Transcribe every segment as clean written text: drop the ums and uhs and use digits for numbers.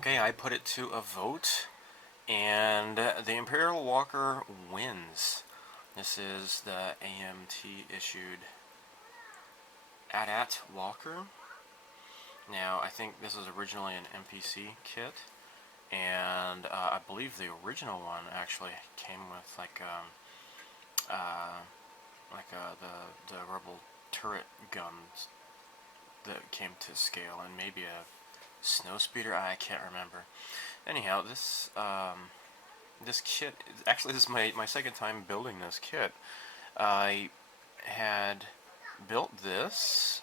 Okay, I put it to a vote, and the Imperial Walker wins. This is the AMT issued AT-AT Walker. Now, I think this is originally an NPC kit, and I believe the original one actually came with the rebel turret guns that came to scale, and maybe a Snowspeeder. I can't remember. Anyhow, this kit, actually this is my second time building this kit. I had built this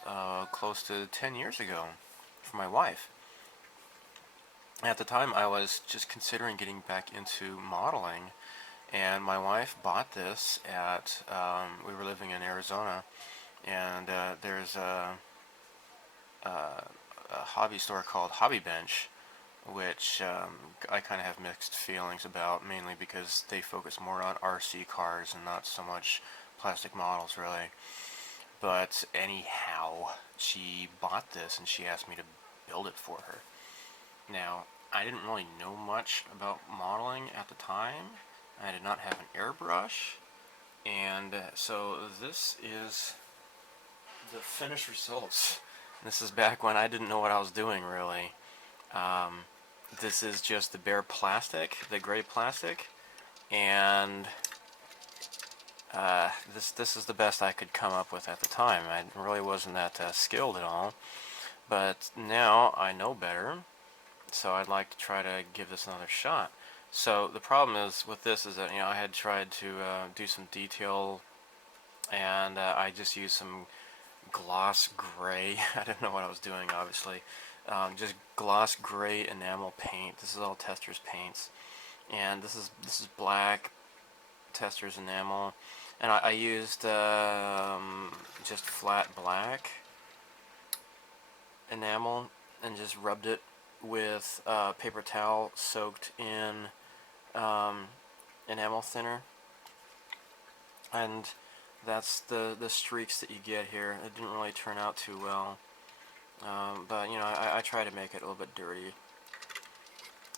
close to 10 years ago for my wife. At the time I was just considering getting back into modeling, and my wife bought this at, we were living in Arizona, and there's a hobby store called Hobby Bench, which I kind of have mixed feelings about, mainly because they focus more on RC cars and not so much plastic models, really. But anyhow, she bought this and she asked me to build it for her. Now, I didn't really know much about modeling at the time. I did not have an airbrush, and so this is the finished results. This is back when I didn't know what I was doing, really. This is just the bare plastic, the gray plastic, and this is the best I could come up with at the time. I really wasn't that skilled at all, but now I know better, so I'd like to try to give this another shot. So the problem is with this is that, I had tried to do some detail, and I just used some gloss gray. I didn't know what I was doing, obviously. Just gloss gray enamel paint. This is all Testors paints, and this is black Testors enamel, and I used just flat black enamel and just rubbed it with paper towel soaked in enamel thinner, and that's the streaks that you get here. It didn't really turn out too well, but I try to make it a little bit dirty.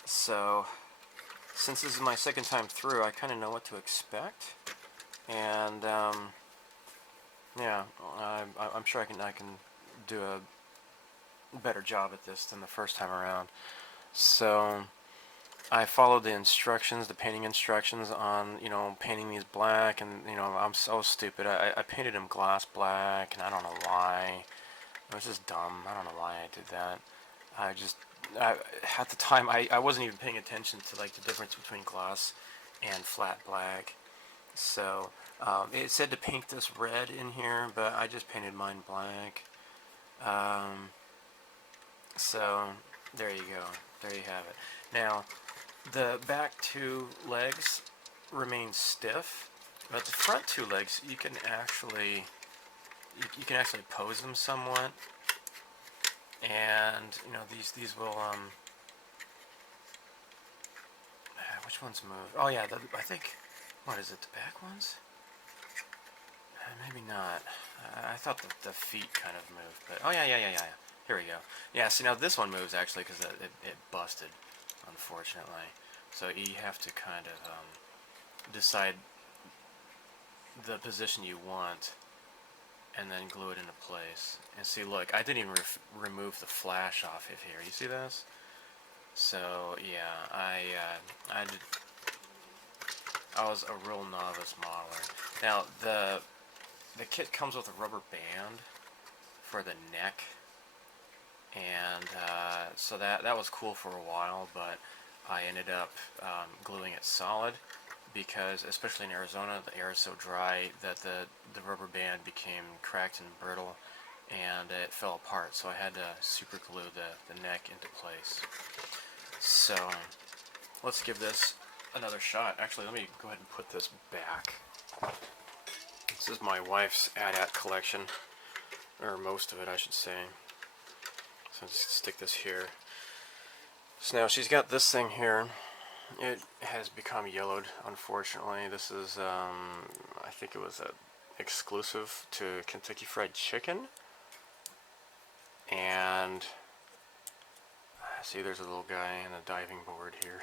So since this is my second time through, I kind of know what to expect, and yeah, I'm sure I can do a better job at this than the first time around. So I followed the instructions, the painting instructions on, painting these black, and, I'm so stupid. I painted them gloss black, and I don't know why. It was just dumb. I don't know why I did that. At the time, I wasn't even paying attention to, the difference between gloss and flat black. So, it said to paint this red in here, but I just painted mine black. So, there you go. There you have it. Now, the back two legs remain stiff, but the front two legs, you can actually pose them somewhat, and these will which ones move? Oh yeah, I think, what is it? The back ones? Maybe not. I thought the feet kind of moved, but oh yeah. Here we go. Yeah, see, now this one moves actually because it busted, unfortunately. So you have to kind of decide the position you want and then glue it into place. And see, look, I didn't even remove the flash off of here. You see this? So yeah, I was a real novice modeler. Now the kit comes with a rubber band for the neck, and so that was cool for a while, but I ended up gluing it solid because, especially in Arizona, the air is so dry that the rubber band became cracked and brittle, and it fell apart, so I had to super glue the neck into place. So let's give this another shot. Actually, let me go ahead and put this back. This is my wife's AT-AT collection, or most of it, I should say. So just stick this here. So now she's got this thing here. It has become yellowed, unfortunately. This is, I think it was a exclusive to Kentucky Fried Chicken, and See, there's a little guy in a diving board here.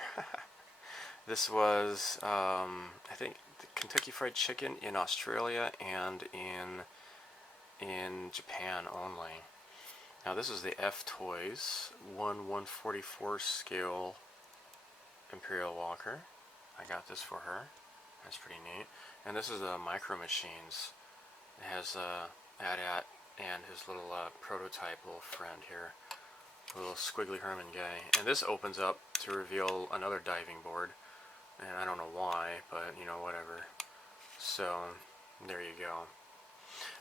This was, I think, the Kentucky Fried Chicken in Australia and in Japan only. Now this is the F Toys 1/144 scale Imperial Walker. I got this for her. That's pretty neat. And this is the Micro Machines. It has AT-AT and his little prototype little friend here. A little squiggly Herman guy. And this opens up to reveal another diving board. And I don't know why, but you know, whatever. So, there you go.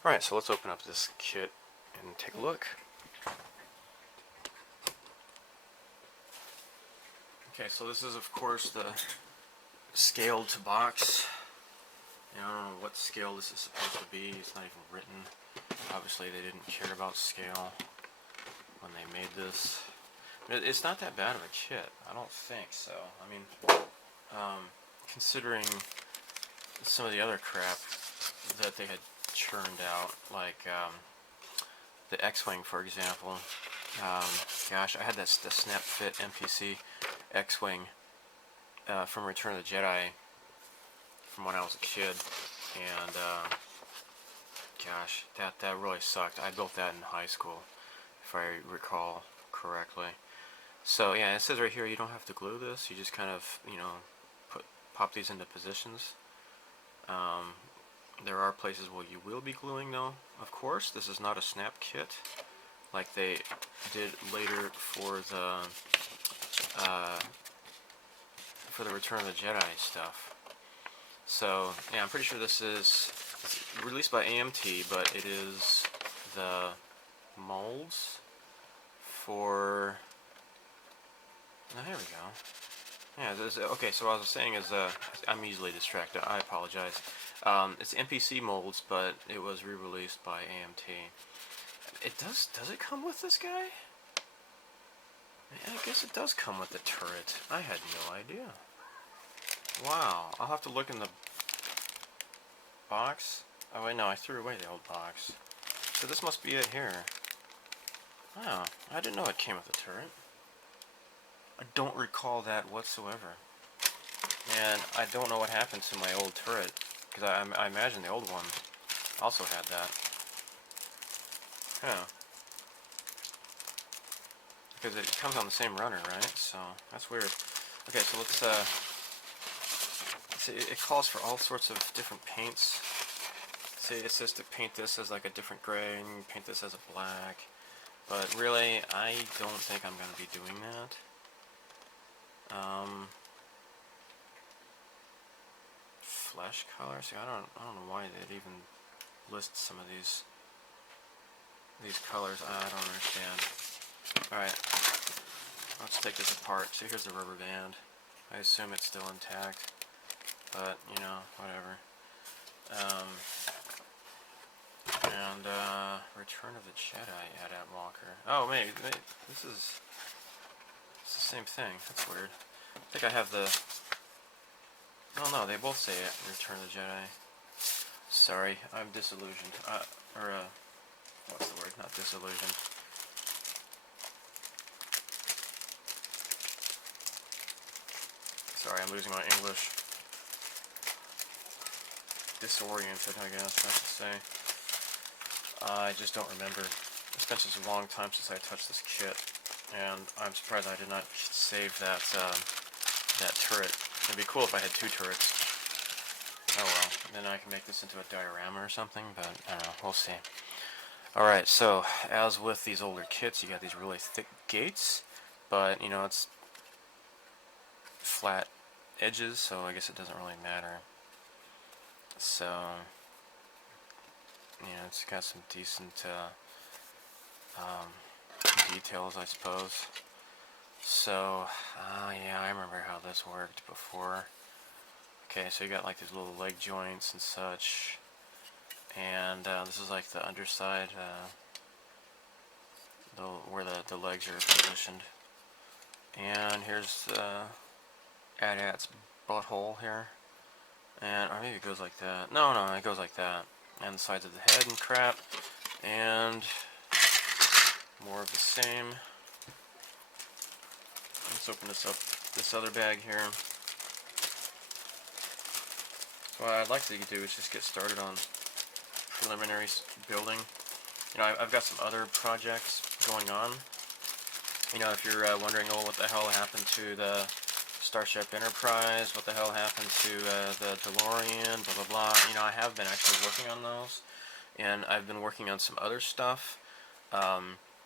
Alright, so let's open up this kit and take a look. Okay, so this is of course the scaled to box. I don't know what scale this is supposed to be. It's not even written. Obviously they didn't care about scale when they made this. It's not that bad of a kit. I don't think so. I mean, considering some of the other crap that they had churned out, like the X-Wing, for example. Gosh, I had the Snap Fit MPC X-Wing from Return of the Jedi from when I was a kid, and gosh, that really sucked. I built that in high school, if I recall correctly. So yeah, it says right here you don't have to glue this. You just kind of, you know, pop these into positions. There are places where you will be gluing though, of course. This is not a snap kit like they did later for the Return of the Jedi stuff. So yeah, I'm pretty sure this is released by AMT, but it is the molds for... Oh, here we go. Yeah, okay, so what I was saying is, I'm easily distracted, I apologize. It's NPC molds, but it was re-released by AMT. It does it come with this guy? Yeah, I guess it does come with the turret. I had no idea. Wow, I'll have to look in the box. Oh wait, no, I threw away the old box. So this must be it here. Oh, I didn't know it came with a turret. I don't recall that whatsoever. And I don't know what happened to my old turret, because I imagine the old one also had that. Huh. Because it comes on the same runner, right? So, that's weird. Okay, so let's see, it calls for all sorts of different paints. See, it says to paint this as like a different gray, and paint this as a black. But really, I don't think I'm going to be doing that. Flesh color. See, I don't know why they'd even list some of these colors. I don't understand. All right, let's take this apart. So here's the rubber band. I assume it's still intact, but you know, whatever. And Return of the Jedi AT-AT Walker. Oh, maybe this is the same thing. That's weird. I think I have the... Oh no, they both say Return of the Jedi. Sorry, I'm disillusioned. What's the word? Not disillusioned. Sorry, I'm losing my English. Disoriented, I guess I should say. I just don't remember. It's been such a long time since I touched this kit, and I'm surprised I did not save that that turret. It'd be cool if I had two turrets. Oh well, then I can make this into a diorama or something, but I don't know, we'll see. Alright, so as with these older kits, you got these really thick gates, but you know, it's flat edges, so I guess it doesn't really matter. So, you know, it's got some decent details, I suppose. So, yeah, I remember how this worked before. Okay, so you got like these little leg joints and such, and this is like the underside, where the legs are positioned. And here's AT-AT's butthole here, and or maybe it goes like that. No, it goes like that. And the sides of the head and crap, and more of the same. Let's open this up, this other bag here. So what I'd like to do is just get started on preliminary building. You know, I've got some other projects going on. You know, if you're wondering, oh, what the hell happened to the Starship Enterprise, what the hell happened to the DeLorean, blah blah blah. You know, I have been actually working on those, and I've been working on some other stuff.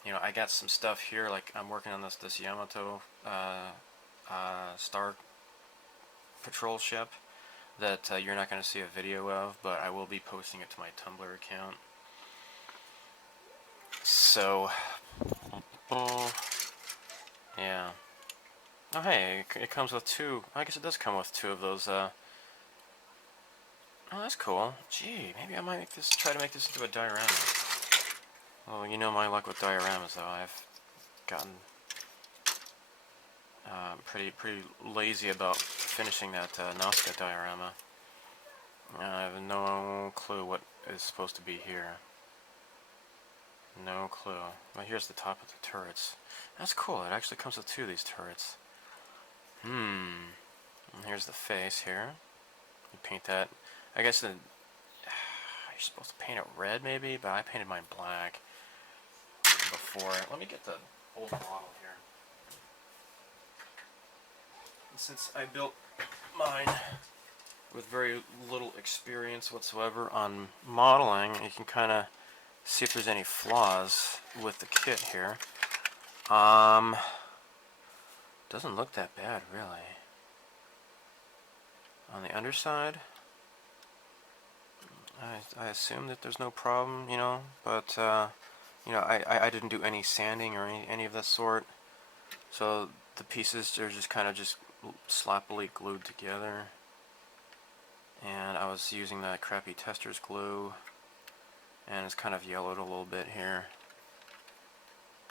You know, I got some stuff here, like I'm working on this Yamato Star Patrol ship that you're not going to see a video of, but I will be posting it to my Tumblr account. So, yeah. Oh hey, it comes with two. I guess it does come with two of those. Oh, that's cool. Gee, maybe I might try to make this into a diorama. Well, you know my luck with dioramas, though. I've gotten pretty lazy about finishing that Nausicaa diorama. I have no clue what is supposed to be here. No clue. Well, here's the top of the turrets. That's cool. It actually comes with two of these turrets. And here's the face here. You paint that. I guess you're supposed to paint it red, maybe, but I painted mine black before. Let me get the old model here. And since I built mine with very little experience whatsoever on modeling, you can kind of see if there's any flaws with the kit here. Doesn't look that bad, really. On the underside, I assume that there's no problem, you know, but you know, I didn't do any sanding or any of that sort, so the pieces are just kind of just sloppily glued together, and I was using that crappy tester's glue, and it's kind of yellowed a little bit here.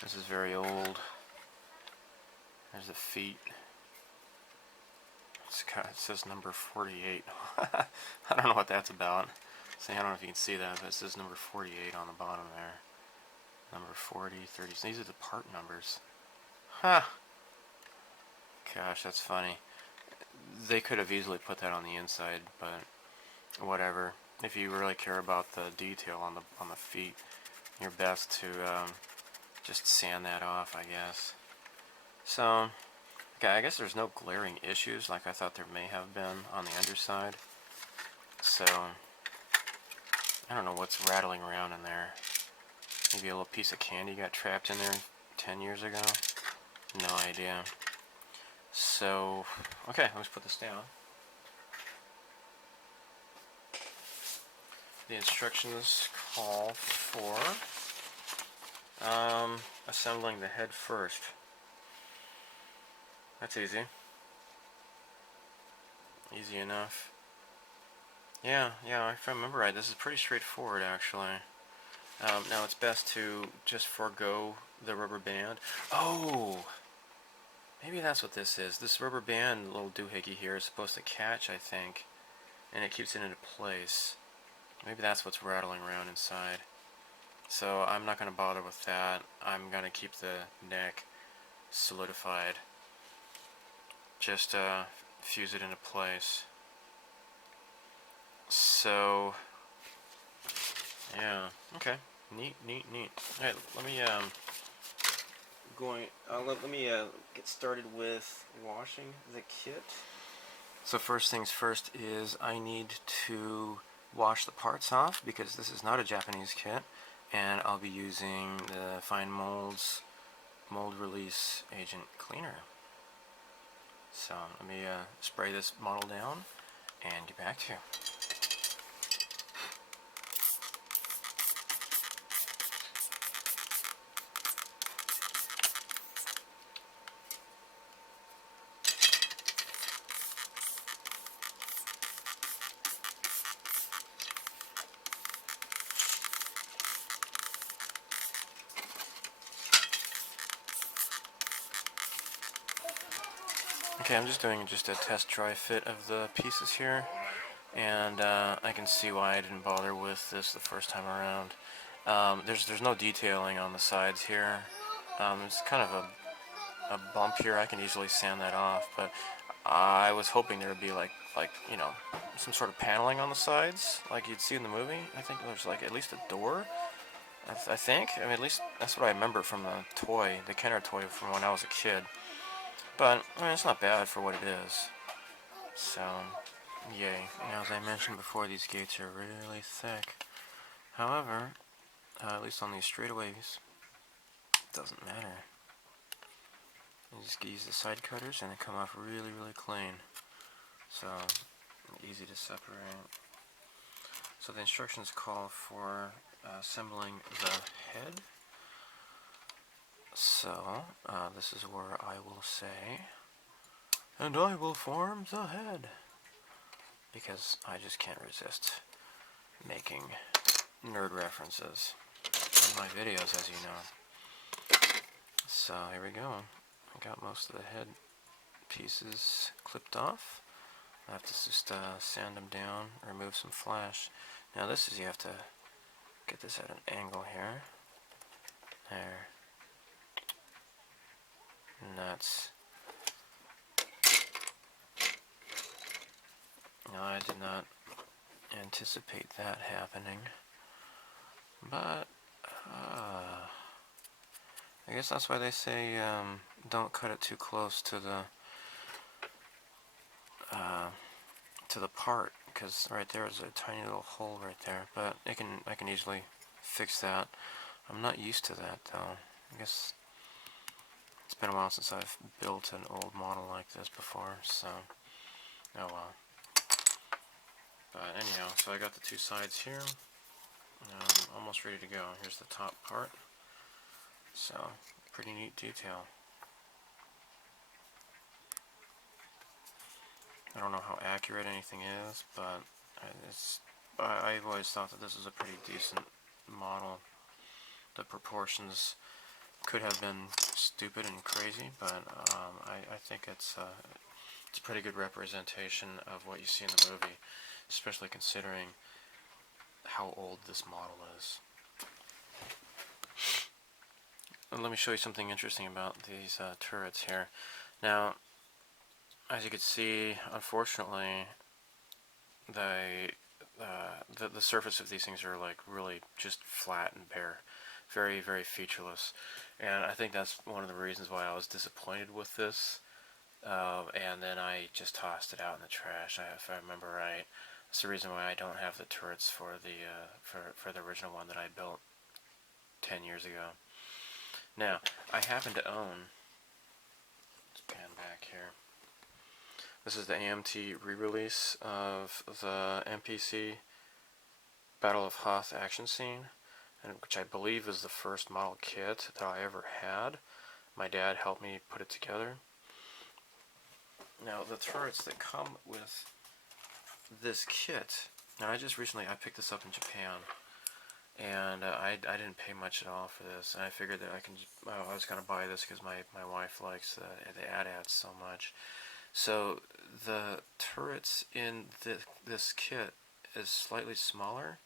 This is very old. There's the feet. It says number 48. I don't know what that's about. So I don't know if you can see that, but it says number 48 on the bottom there. Number 40, 30. So these are the part numbers. Huh. Gosh, that's funny. They could have easily put that on the inside, but whatever. If you really care about the detail on the feet, you're best to just sand that off, I guess. So, okay, I guess there's no glaring issues like I thought there may have been on the underside. So, I don't know what's rattling around in there. Maybe a little piece of candy got trapped in there 10 years ago. No idea. So, okay, let's put this down. The instructions call for assembling the head first. That's easy. Easy enough. Yeah, if I remember right, this is pretty straightforward, actually. Now it's best to just forego the rubber band. Oh! Maybe that's what this is. This rubber band little doohickey here is supposed to catch, I think, and it keeps it into place. Maybe that's what's rattling around inside. So I'm not going to bother with that. I'm going to keep the neck solidified. Just fuse it into place. So, yeah, okay, neat. Alright, let me get started with washing the kit. So first things first is I need to wash the parts off because this is not a Japanese kit, and I'll be using the Fine Molds Mold Release Agent Cleaner. So let me spray this model down and get back to you. Okay, I'm just doing a test dry fit of the pieces here, and I can see why I didn't bother with this the first time around. There's no detailing on the sides here. It's kind of a bump here, I can easily sand that off, but I was hoping there would be like you know, some sort of paneling on the sides, like you'd see in the movie. I think there's like at least a door. I think. I mean, at least that's what I remember from the toy, the Kenner toy from when I was a kid. But I mean, it's not bad for what it is. So, yay. Now, as I mentioned before, these gates are really thick. However, at least on these straightaways, it doesn't matter. You just use the side cutters and they come off really, really clean. So, easy to separate. So the instructions call for assembling the head. So, this is where I will say, and I will form the head. Because I just can't resist making nerd references in my videos, as you know. So here we go. I got most of the head pieces clipped off. I have to just sand them down, remove some flash. Now this is, you have to get this at an angle here. There. Nuts. No, I did not anticipate that happening. But, I guess that's why they say don't cut it too close to the part, because right there is a tiny little hole right there. But I can easily fix that. I'm not used to that though. I guess it's been a while since I've built an old model like this before, so oh well. But anyhow, so I got the two sides here. Almost ready to go. Here's the top part. So, pretty neat detail. I don't know how accurate anything is, but I've always thought that this is a pretty decent model. The proportions could have been stupid and crazy, but I think it's a pretty good representation of what you see in the movie, especially considering how old this model is. And let me show you something interesting about these turrets here. Now, as you can see, unfortunately, the surface of these things are like really just flat and bare, very, very featureless, and I think that's one of the reasons why I was disappointed with this. And then I just tossed it out in the trash. If I remember right, that's the reason why I don't have the turrets for the for the original one that I built 10 years ago. Now, I happen to own, let's pan back here, this is the AMT re-release of the NPC Battle of Hoth action scene, which I believe is the first model kit that I ever had. My dad helped me put it together. Now, the turrets that come with this kit, now I picked this up in Japan, and I didn't pay much at all for this, and I figured that I was going to buy this because my wife likes the AT-AT so much. So the turrets in this kit is slightly smaller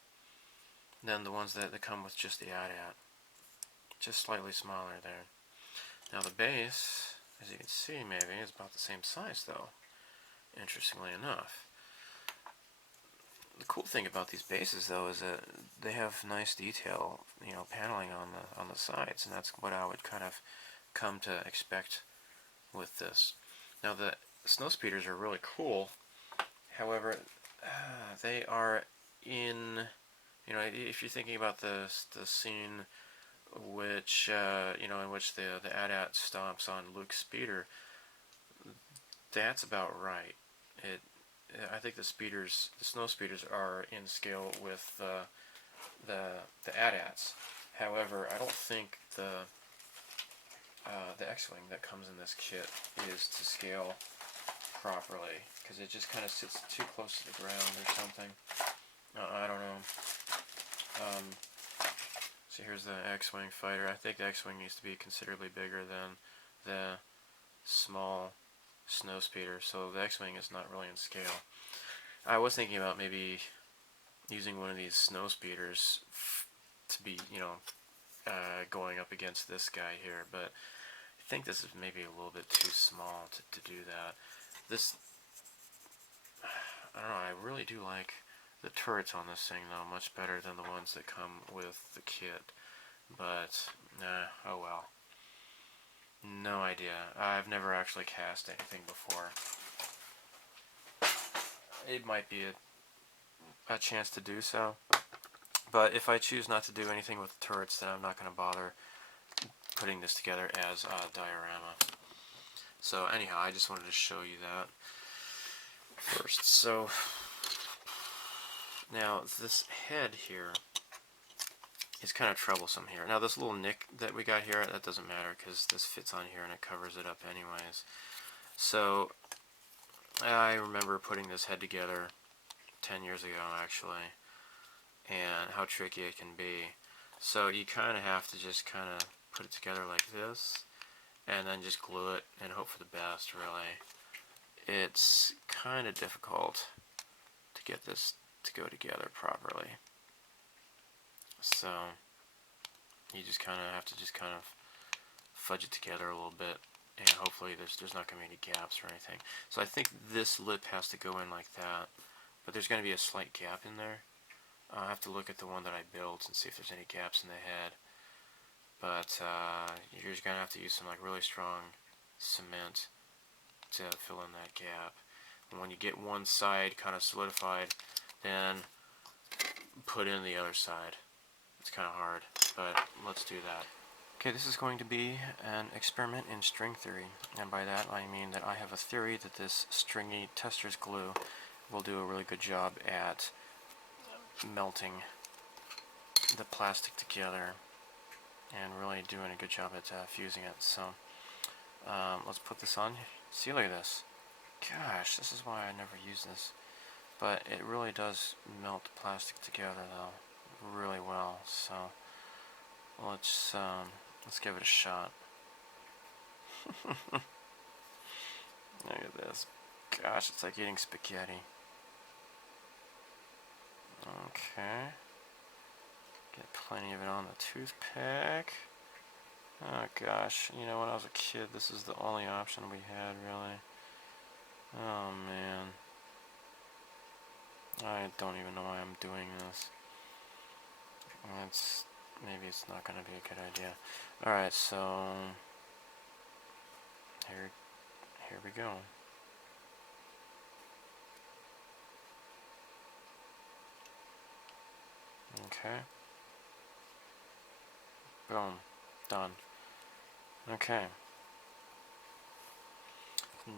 than the ones that come with just the AT-AT. Just slightly smaller there. Now the base, as you can see maybe, is about the same size though, interestingly enough. The cool thing about these bases though is that they have nice detail, you know, paneling on the sides, and that's what I would kind of come to expect with this. Now the Snowspeeders are really cool. However, they are in, you know, if you're thinking about the scene which you know, in which the AT-AT stomps on Luke's speeder, that's about right. I think the Snowspeeders are in scale with the AT-ATs. However, I don't think the X-Wing that comes in this kit is to scale properly, because it just kind of sits too close to the ground or something. I don't know. So here's the X-Wing fighter. I think the X-Wing needs to be considerably bigger than the small Snowspeeder, so the X-Wing is not really in scale. I was thinking about maybe using one of these Snowspeeders to be, you know, going up against this guy here, but think this is maybe a little bit too small to do that. This, I don't know, I really do like the turrets on this thing though, much better than the ones that come with the kit. But, nah, oh well. No idea. I've never actually cast anything before. It might be a chance to do so. But if I choose not to do anything with the turrets, then I'm not going to bother putting this together as a diorama. So anyhow, I just wanted to show you that first. So now this head here is kind of troublesome here. Now this little nick that we got here, that doesn't matter because this fits on here and it covers it up anyways. So I remember putting this head together 10 years ago actually, and how tricky it can be. So you kind of have to just kind of put it together like this and then just glue it and hope for the best, really. It's kind of difficult to get this to go together properly. So you just kind of have to just kind of fudge it together a little bit, and hopefully there's not going to be any gaps or anything. So I think this lip has to go in like that, but there's going to be a slight gap in there. I'll have to look at the one that I built and see if there's any gaps in the head. But you're just going to have to use some like really strong cement to fill in that gap. And when you get one side kind of solidified, then put in the other side. It's kind of hard, but let's do that. Okay, this is going to be an experiment in string theory, and by that I mean that I have a theory that this stringy tester's glue will do a really good job at melting the plastic together and really doing a good job at fusing it. So let's put this on. See, look at this. Gosh, this is why I never use this. But it really does melt the plastic together though, really well. So let's give it a shot. Look at this. Gosh, it's like eating spaghetti. Okay. Get plenty of it on the toothpick. Oh gosh, you know, when I was a kid, this is the only option we had, really. Oh man. I don't even know why I'm doing this. Maybe it's not going to be a good idea. Alright, so here we go. Okay. Boom. Done. Okay.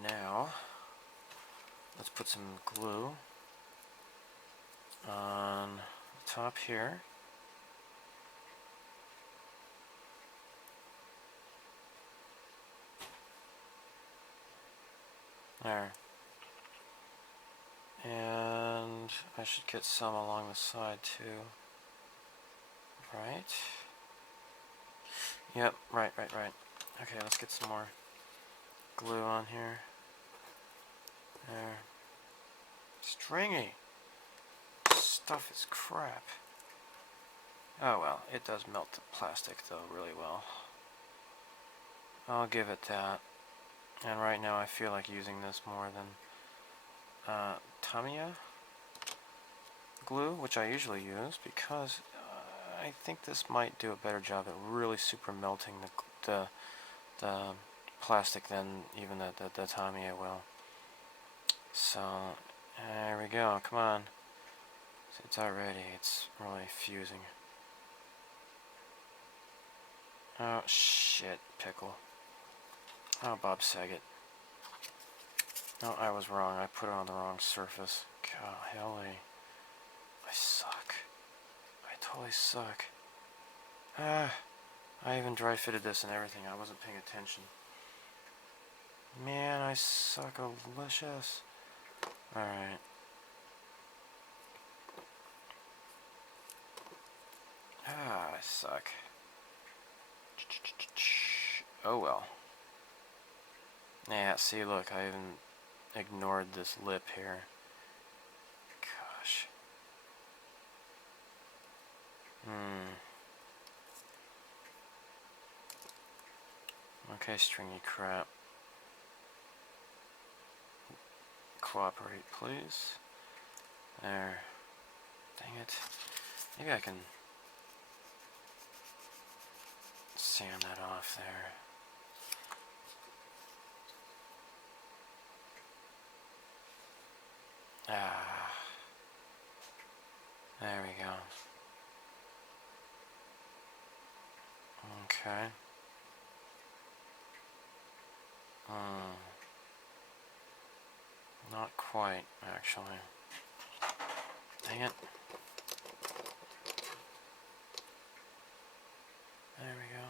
Now, let's put some glue on the top here. There. And I should get some along the side too. Right? Yep, right. Okay, let's get some more glue on here. There. Stringy! Stuff is crap. Oh well, it does melt the plastic though really well. I'll give it that. And right now I feel like using this more than Tamiya glue, which I usually use, because I think this might do a better job at really super melting the plastic than even the Tamiya will. So there we go. Come on, it's already. It's really fusing. Oh shit, pickle. Oh, Bob Saget. No, I was wrong. I put it on the wrong surface. Golly. I suck. I totally suck. I even dry fitted this and everything. I wasn't paying attention. Man, I suck delicious. Alright. I suck. Oh well. Yeah, see, look, I even ignored this lip here. Gosh. Okay, stringy crap. Cooperate, please. There. Dang it. Maybe I can sand that off there. Ah. There we go. Okay. Not quite, actually. Dang it. There we go.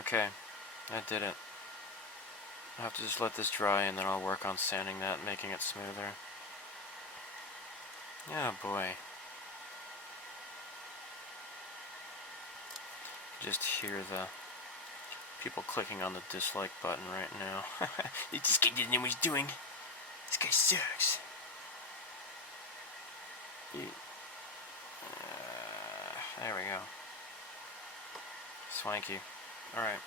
Okay, that did it. I'll have to just let this dry and then I'll work on sanding that and making it smoother. Yeah, boy. Just hear the people clicking on the dislike button right now. This guy didn't know what he's doing. This guy sucks. There we go. Swanky. Alright.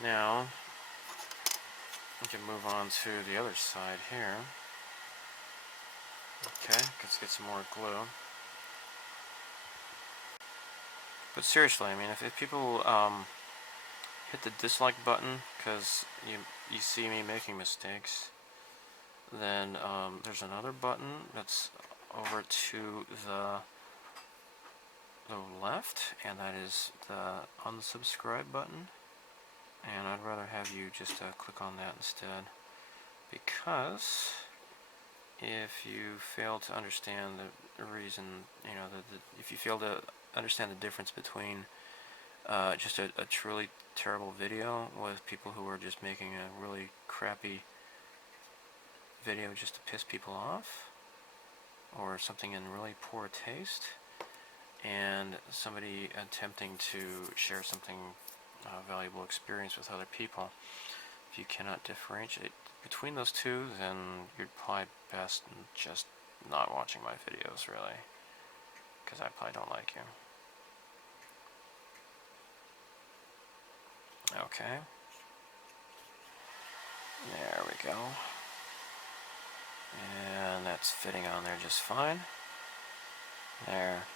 Now, we can move on to the other side here. Okay, let's get some more glue. But seriously, I mean, if people hit the dislike button because you see me making mistakes, then there's another button that's over to the left, and that is the unsubscribe button. And I'd rather have you just click on that instead, because if you fail to understand the reason, you know, if you fail to understand the difference between just a truly terrible video with people who are just making a really crappy video just to piss people off, or something in really poor taste, and somebody attempting to share something valuable experience with other people. If you cannot differentiate between those two, then you're probably best just not watching my videos, really, because I probably don't like you. Okay. There we go. And that's fitting on there just fine. There.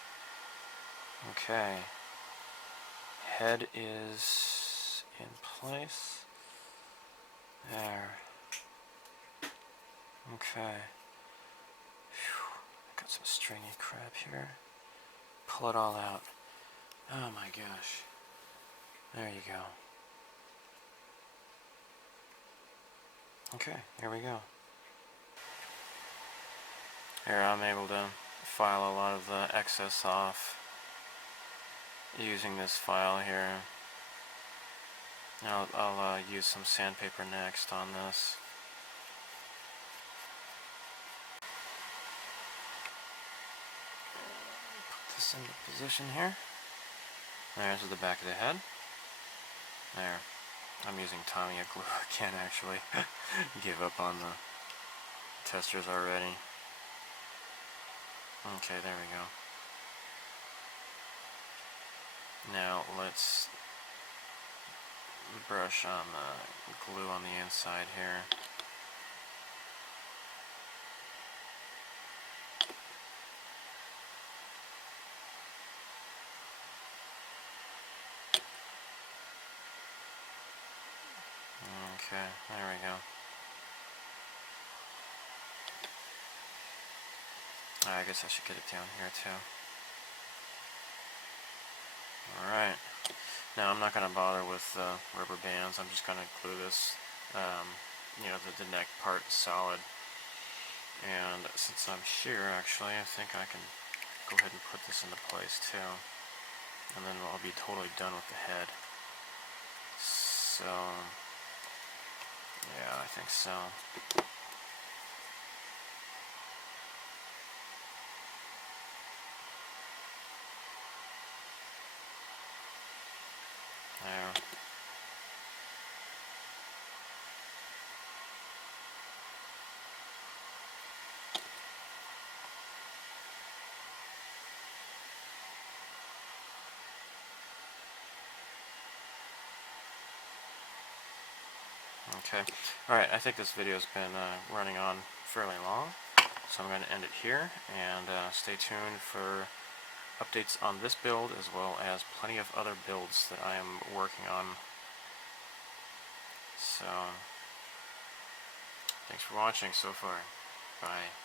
Okay. Head is in place. There. Okay. Whew. Got some stringy crap here. Pull it all out. Oh my gosh. There you go. Okay, here we go. Here I'm able to file a lot of the excess off using this file here. Now I'll use some sandpaper next on this. Put this into position here. There's the back of the head. There. I'm using Tamiya glue. I can't actually give up on the testers already. Okay, there we go. Now let's brush on the glue on the inside here. Okay, there we go. I guess I should get it down here too. Alright. Now I'm not going to bother with rubber bands. I'm just going to glue this, you know, the neck part solid. And since I'm sheer, actually, I think I can go ahead and put this into place too. And then I'll be totally done with the head. So, yeah, I think so. There. Okay. Alright, I think this video has been running on fairly long, so I'm going to end it here, and stay tuned for updates on this build as well as plenty of other builds that I am working on. So, thanks for watching so far. Bye.